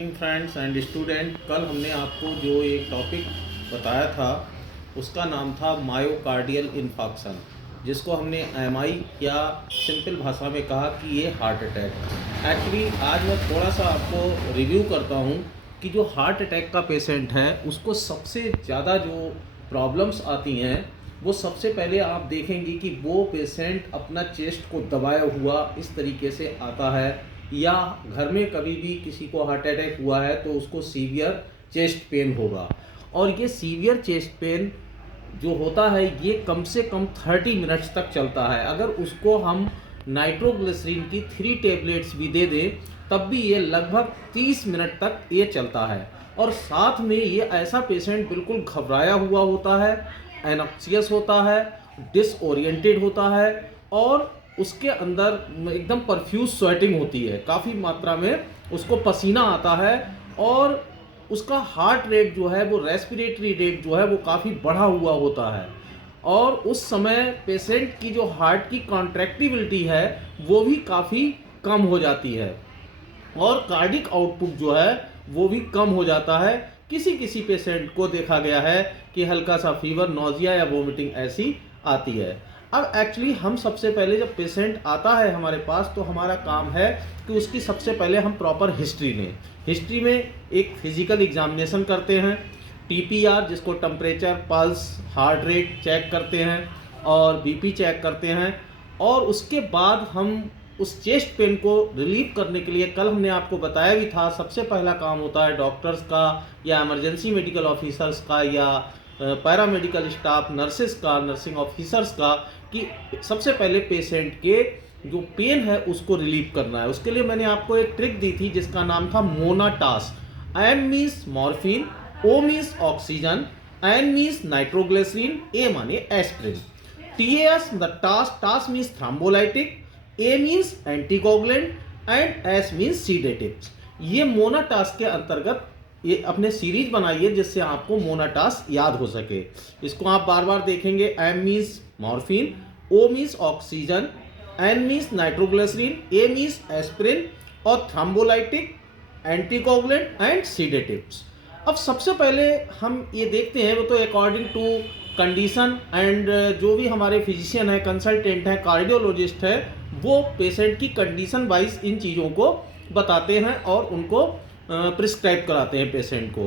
Friends and student, कल हमने आपको जो एक टॉपिक बताया था उसका नाम था मायोकार्डियल इन्फार्क्शन, जिसको हमने एमआई या सिंपल भाषा में कहा कि ये हार्ट अटैक। एक्चुअली आज मैं थोड़ा सा आपको रिव्यू करता हूँ कि जो हार्ट अटैक का पेशेंट है उसको सबसे ज़्यादा जो प्रॉब्लम्स आती हैं वो सबसे पहले आप देखेंगे कि वो पेशेंट अपना चेस्ट को दबाया हुआ इस तरीके से आता है, या घर में कभी भी किसी को हार्ट अटैक हुआ है तो उसको सीवियर चेस्ट पेन होगा। और ये सीवियर चेस्ट पेन जो होता है ये कम से कम 30 मिनट्स तक चलता है। अगर उसको हम नाइट्रोग्लिसरीन की 3 टेबलेट्स भी दे दें तब भी ये लगभग 30 मिनट तक ये चलता है। और साथ में ये ऐसा पेशेंट बिल्कुल घबराया हुआ होता है, एनॉक्सियस होता है, डिसओरिएंटेड होता है, और उसके अंदर एकदम परफ्यूज स्वेटिंग होती है, काफ़ी मात्रा में उसको पसीना आता है, और उसका हार्ट रेट जो है वो रेस्पिरेटरी रेट जो है वो काफ़ी बढ़ा हुआ होता है। और उस समय पेशेंट की जो हार्ट की कॉन्ट्रैक्टिबिलिटी है वो भी काफ़ी कम हो जाती है, और कार्डिक आउटपुट जो है वो भी कम हो जाता है। किसी किसी पेशेंट को देखा गया है कि हल्का सा फीवर, नोजिया या वोमिटिंग ऐसी आती है। अब एक्चुअली हम सबसे पहले जब पेशेंट आता है हमारे पास तो हमारा काम है कि उसकी सबसे पहले हम प्रॉपर हिस्ट्री लें। हिस्ट्री में एक फिजिकल एग्जामिनेशन करते हैं, टीपीआर जिसको temperature, pulse, heart rate check करते हैं, और बीपी चेक करते हैं, और उसके बाद हम उस चेस्ट पेन को रिलीव करने के लिए, कल हमने आपको बताया भी था, सबसे पहला काम होता है डॉक्टर्स का या इमरजेंसी मेडिकल ऑफिसर्स का या पैरामेडिकल स्टाफ, नर्सेस का, नर्सिंग ऑफिसर्स का, कि सबसे पहले पेशेंट के जो पेन है उसको रिलीव करना है। उसके लिए मैंने आपको एक ट्रिक दी थी जिसका नाम था MONATAS. M means morphine, O means oxygen, N means nitroglycerin, A माने aspirin, TS the TAS, TAS means thrombolytic, A means anticoagulant, and S means sedatives. ये मोनाटास के अंतर्गत ये अपने सीरीज बनाइए जिससे आपको मोनाटास याद हो सके। इसको आप बार बार देखेंगे। M means morphine, O means oxygen, N means nitroglycerin, A means aspirin, और थ्रोम्बोलाइटिक, एंटीकोगुलेंट एंड सीडेटिव्स। अब सबसे पहले हम ये देखते हैं, वो तो अकॉर्डिंग टू कंडीशन एंड जो भी हमारे फिजिशियन है, कंसल्टेंट है, कार्डियोलॉजिस्ट है, वो पेशेंट की कंडीशन वाइज इन चीज़ों को बताते हैं और उनको प्रिस्क्राइब कराते हैं पेशेंट को।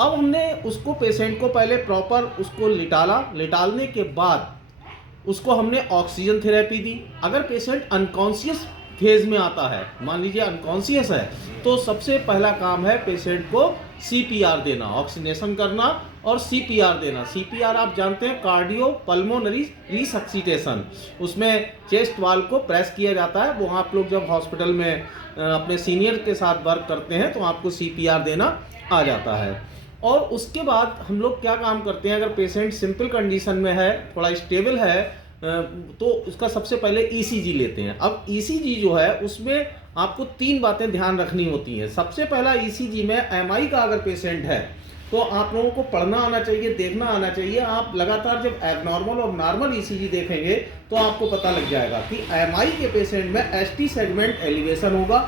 अब हमने उसको पेशेंट को पहले प्रॉपर उसको लिटाला, लिटालने के बाद उसको हमने ऑक्सीजन थेरेपी दी। अगर पेशेंट अनकॉन्शियस फेज में आता है, मान लीजिए अनकॉन्शियस है, तो सबसे पहला काम है पेशेंट को सीपीआर देना, ऑक्सीनेशन करना और सीपीआर देना। सीपीआर आप जानते हैं, कार्डियो पल्मोनरी रिसक्सिटेशन। उसमें चेस्ट वाल को प्रेस किया जाता है। वो आप लोग जब हॉस्पिटल में अपने सीनियर के साथ वर्क करते हैं तो आपको सीपीआर देना आ जाता है। और उसके बाद हम लोग क्या काम करते हैं, अगर पेशेंट सिंपल कंडीशन में है, थोड़ा स्टेबल है, तो उसका सबसे पहले ईसीजी लेते हैं। अब ईसीजी जो है उसमें आपको 3 बातें ध्यान रखनी होती हैं। सबसे पहला, ईसीजी में एमआई का अगर पेशेंट है तो आप लोगों को पढ़ना आना चाहिए, देखना आना चाहिए। आप लगातार जब एबनॉर्मल और नॉर्मल ईसीजी देखेंगे तो आपको पता लग जाएगा कि एमआई के पेशेंट में एसटी सेगमेंट एलिवेशन होगा,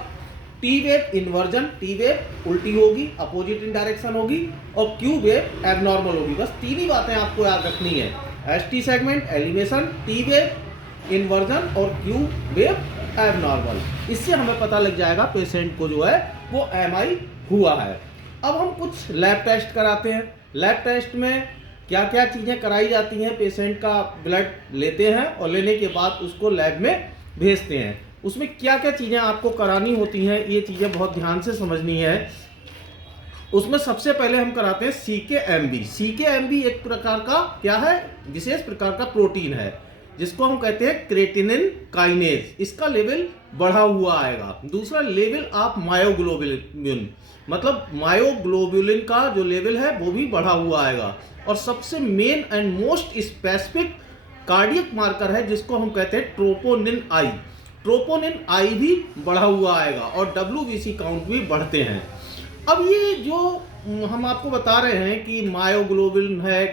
T wave inversion, T wave उल्टी होगी, अपोजिट इन डायरेक्शन होगी, और क्यू वेव एबनॉर्मल होगी। बस 3 ही बातें आपको याद रखनी है, ST segment elevation, T wave inversion और क्यू वेव एबनॉर्मल। इससे हमें पता लग जाएगा पेशेंट को जो है वो एमआई हुआ है। अब हम कुछ लैब टेस्ट कराते हैं। लैब टेस्ट में क्या क्या चीज़ें कराई जाती हैं, पेशेंट का ब्लड लेते हैं और लेने के बाद उसको लैब में भेजते हैं। उसमें क्या क्या चीज़ें आपको करानी होती हैं, ये चीज़ें बहुत ध्यान से समझनी है। उसमें सबसे पहले हम कराते हैं सीकेएमबी। सीकेएमबी एक प्रकार का क्या है, विशेष प्रकार का प्रोटीन है जिसको हम कहते हैं क्रेटिनिन काइनेज। इसका लेवल बढ़ा हुआ आएगा। दूसरा लेवल आप मायोग्लोबिन, मतलब मायोग्लोबुलिन का जो लेवल है वो भी बढ़ा हुआ आएगा। और सबसे main and most specific cardiac marker है जिसको हम कहते हैं ट्रोपोनिन आई। ट्रोपोनिन आई भी बढ़ा हुआ आएगा और डब्ल्यूबीसी काउंट भी बढ़ते हैं। अब ये जो हम आपको बता रहे हैं कि मायोग्लोबिन है,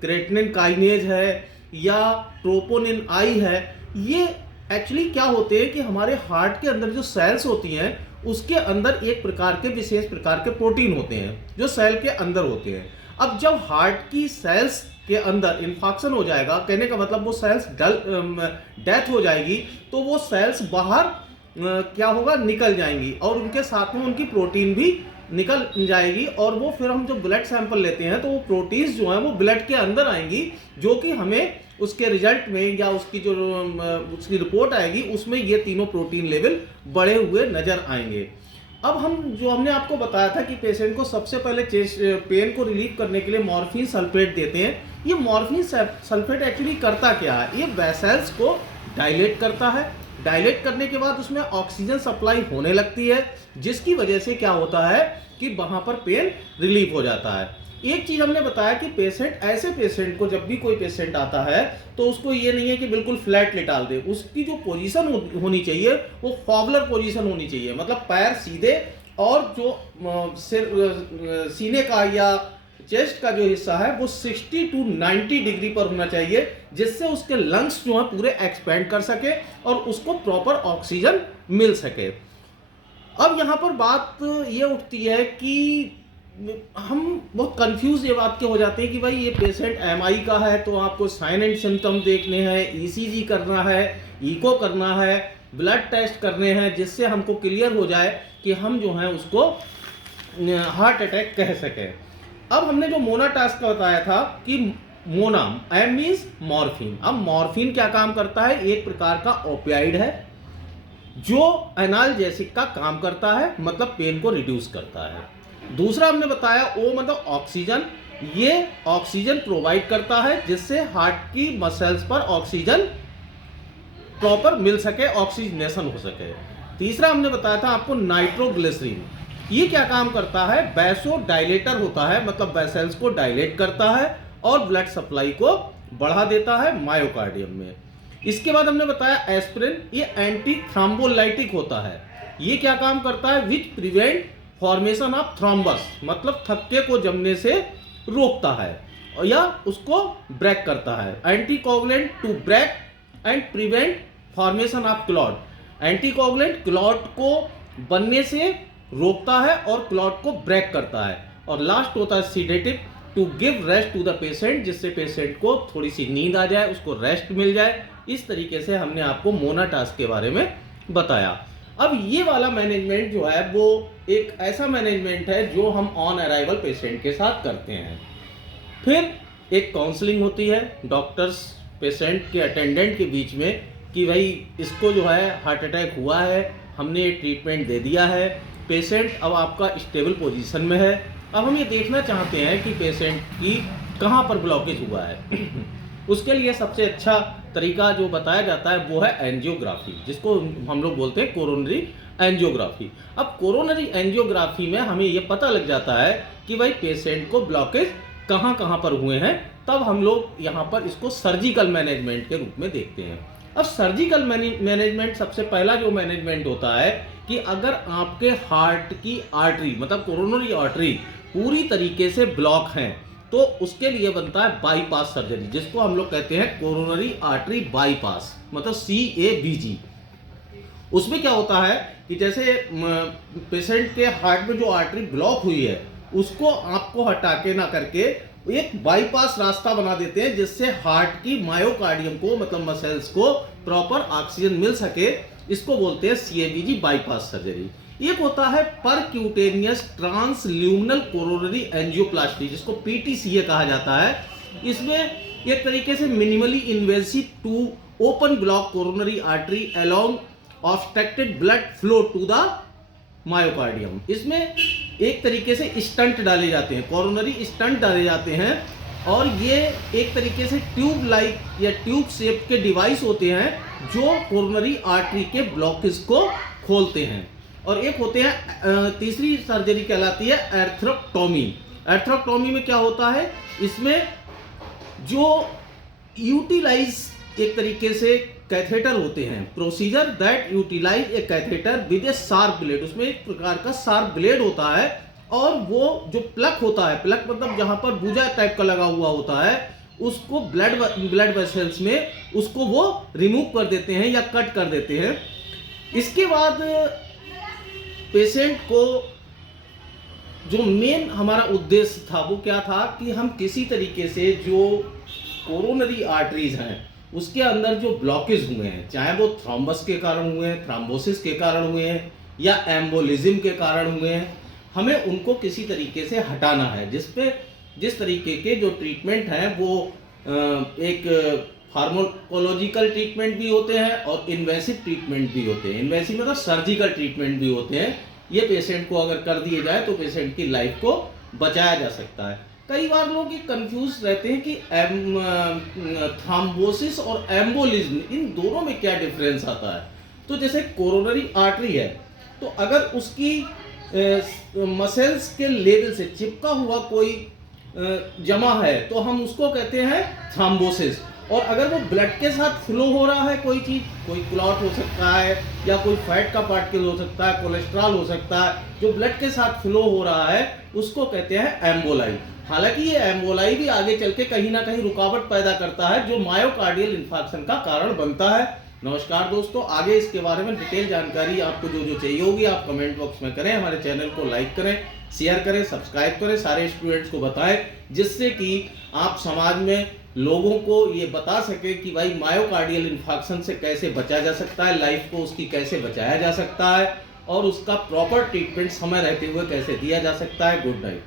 क्रेटिनिन काइनेज है या ट्रोपोनिन आई है, ये एक्चुअली क्या होते हैं कि हमारे हार्ट के अंदर जो सेल्स होती हैं उसके अंदर एक प्रकार के विशेष प्रकार के प्रोटीन होते हैं जो सेल के अंदर होते हैं। अब जब हार्ट की सेल्स के अंदर इन्फेक्शन हो जाएगा, कहने का मतलब वो सेल्स डेथ हो जाएगी, तो वो सेल्स बाहर क्या होगा, निकल जाएंगी और उनके साथ में उनकी प्रोटीन भी निकल जाएगी। और वो फिर हम जब ब्लड सैंपल लेते हैं तो वो प्रोटीन्स जो हैं वो ब्लड के अंदर आएंगी, जो कि हमें उसके रिजल्ट में या उसकी जो उसकी रिपोर्ट आएगी उसमें ये तीनों प्रोटीन लेवल बढ़े हुए नजर आएंगे। अब हमने आपको बताया था कि पेशेंट को सबसे पहले चेस्ट पेन को रिलीव करने के लिए मॉर्फिन सल्फेट देते हैं। ये मॉर्फिन सल्फेट एक्चुअली करता क्या है, ये वेसल्स को डायलेट करता है। डायलेट करने के बाद उसमें ऑक्सीजन सप्लाई होने लगती है, जिसकी वजह से क्या होता है कि वहां पर पेन रिलीव हो जाता है। एक चीज हमने बताया कि ऐसे पेशेंट को जब भी कोई पेशेंट आता है तो उसको ये नहीं है कि बिल्कुल फ्लैट लेटाल दे, उसकी जो पोजीशन होनी चाहिए वो फॉबलर पोजीशन होनी चाहिए, मतलब पैर सीधे और जो सीने का या चेस्ट का जो हिस्सा है वो 60 to 90 डिग्री पर होना चाहिए, जिससे उसके लंग्स जो है पूरे एक्सपेंड कर सके और उसको प्रॉपर ऑक्सीजन मिल सके। अब यहाँ पर बात ये उठती है कि हम बहुत कंफ्यूज ये बात के हो जाते हैं कि भाई ये पेशेंट एमआई का है तो आपको साइन एंड सिम्टम देखने हैं, ईसीजी करना है, इको करना है, ब्लड टेस्ट करने हैं, जिससे हमको क्लियर हो जाए कि हम जो है उसको हार्ट अटैक कह सकें। अब हमने जो मोना टास्क का बताया था कि मोना एम मीन्स मॉर्फिन। अब मॉर्फिन क्या काम करता है, एक प्रकार का ओपियाइड है जो एनाल्जेसिक का काम करता है, मतलब पेन को रिड्यूस करता है। दूसरा हमने बताया ओ मतलब ऑक्सीजन, ये ऑक्सीजन प्रोवाइड करता है जिससे हार्ट की मसल्स पर ऑक्सीजन प्रॉपर मिल सके, ऑक्सीजनेशन हो सके। तीसरा हमने बताया था आपको नाइट्रोग्लिसरीन, ये क्या काम करता है, वैसो डायलेटर होता है, मतलब वेसल्स को डायलेट करता है और ब्लड सप्लाई को बढ़ा देता है मायोकार्डियम में। इसके बाद हमने बताया एस्पिरिन, ये एंटी थ्रोम्बोलाइटिक होता है, ये क्या काम करता है, which prevent formation of thrombus, मतलब थक्के को जमने से रोकता है या उसको ब्रेक करता है। Anticoagulant to break and prevent formation of clot, anticoagulant clot को बनने से रोकता है और क्लॉट को ब्रेक करता है। और लास्ट होता है sedative to give rest to the patient, जिससे पेशेंट को थोड़ी सी नींद आ जाए, उसको रेस्ट मिल जाए। इस तरीके से हमने आपको मोना टास्क के बारे में बताया। अब ये वाला मैनेजमेंट जो है वो एक ऐसा मैनेजमेंट है जो हम ऑन अराइवल पेशेंट के साथ करते हैं। फिर एक काउंसलिंग होती है डॉक्टर्स पेशेंट के अटेंडेंट के बीच में कि भाई इसको जो है हार्ट अटैक हुआ है, हमने ये ट्रीटमेंट दे दिया है, पेशेंट अब आपका स्टेबल पोजीशन में है। अब हम ये देखना चाहते हैं कि पेशेंट की कहाँ पर ब्लॉकेज हुआ है। उसके लिए सबसे अच्छा तरीका जो बताया जाता है वो है एंजियोग्राफी, जिसको हम लोग बोलते हैं कोरोनरी एंजियोग्राफी। अब कोरोनरी एंजियोग्राफी में हमें ये पता लग जाता है कि भाई पेशेंट को ब्लॉकेज कहाँ कहाँ पर हुए हैं, तब हम लोग यहाँ पर इसको सर्जिकल मैनेजमेंट के रूप में देखते हैं। अब सर्जिकल मैनेजमेंट सबसे पहला जो मैनेजमेंट होता है कि अगर आपके हार्ट की आर्टरी मतलब कोरोनरी आर्टरी पूरी तरीके से ब्लॉक है तो उसके लिए बनता है बाईपास सर्जरी, जिसको हम लोग कहते हैं कोरोनरी आर्टरी बाईपास, मतलब CABG। उसमें क्या होता है कि जैसे पेशेंट के हार्ट में जो आर्टरी ब्लॉक हुई है उसको आपको हटा के ना करके एक बाईपास रास्ता बना देते हैं, जिससे हार्ट की मायोकार्डियम को मतलब मसल्स को प्रॉपर ऑक्सीजन मिल सके। इसको बोलते हैं CABG बाईपास सर्जरी। एक होता है परक्यूटेनियस ट्रांसल्यूमिनल कोरोनरी एंजियोप्लास्टी, जिसको PTCA कहा जाता है। इसमें एक तरीके से minimally invasive to open block coronary artery along obstructed blood flow to the myocardium. इसमें एक तरीके से स्टंट डाले जाते हैं, कोरोनरी स्टंट डाले जाते हैं, और ये एक तरीके से ट्यूब लाइक या ट्यूब शेप के डिवाइस होते हैं जो कोरोनरी आर्टरी के ब्लॉकेज को खोलते हैं। और एक होते हैं तीसरी सर्जरी कहलाती है एर्थ्रोक्टोमी। एर्थ्रोक्टोमी में क्या होता है, इसमें जो यूटिलाइज एक तरीके से कैथेटर होते हैं, procedure that utilize a catheter with a sharp blade, उसमें एक प्रकार का शार्प ब्लेड होता है और वो जो प्लग होता है, प्लग मतलब जहां पर भुजा टाइप का लगा हुआ होता है, उसको ब्लड वेसल्स में उसको वो रिमूव कर देते हैं या कट कर देते हैं। इसके बाद पेशेंट को जो मेन हमारा उद्देश्य था वो क्या था कि हम किसी तरीके से जो कोरोनरी आर्टरीज हैं उसके अंदर जो ब्लॉकेज हुए हैं, चाहे वो थ्रोम्बस के कारण हुए हैं, थ्रोम्बोसिस के कारण हुए हैं या एम्बोलिज्म के कारण हुए हैं, हमें उनको किसी तरीके से हटाना है। जिस तरीके के जो ट्रीटमेंट हैं वो एक फार्माकोलॉजिकल ट्रीटमेंट भी होते हैं और इन्वेसिव ट्रीटमेंट भी होते हैं। इन्वेसिव मतलब सर्जिकल ट्रीटमेंट भी होते हैं। ये पेशेंट को अगर कर दिए जाए तो पेशेंट की लाइफ को बचाया जा सकता है। कई बार लोग ये कंफ्यूज रहते हैं कि थ्रोम्बोसिस और एम्बोलिज्म इन दोनों में क्या डिफरेंस आता है। तो जैसे कोरोनरी आर्टरी है तो अगर उसकी मसल्स के लेवल से चिपका हुआ कोई जमा है तो हम उसको कहते हैं थ्रोम्बोसिस। और अगर वो ब्लड के साथ फ्लो हो रहा है कोई चीज़, कोई क्लॉट हो सकता है या कोई फैट का पार्टिकल हो सकता है, कोलेस्ट्रॉल हो सकता है, जो ब्लड के साथ फ्लो हो रहा है उसको कहते हैं एम्बोलाई। हालांकि ये एम्बोलाई भी आगे चल के कहीं ना कहीं रुकावट पैदा करता है जो मायोकार्डियल इंफार्क्शन का कारण बनता है। नमस्कार दोस्तों, आगे इसके बारे में डिटेल जानकारी आपको जो चाहिए होगी आप कमेंट बॉक्स में करें। हमारे चैनल को लाइक करें, शेयर करें, सब्सक्राइब करें, सारे स्टूडेंट्स को बताएं, जिससे कि आप समाज में लोगों को ये बता सके कि भाई मायोकार्डियल इंफार्क्शन से कैसे बचा जा सकता है, लाइफ को उसकी कैसे बचाया जा सकता है और उसका प्रॉपर ट्रीटमेंट समय रहते हुए कैसे दिया जा सकता है। Good night.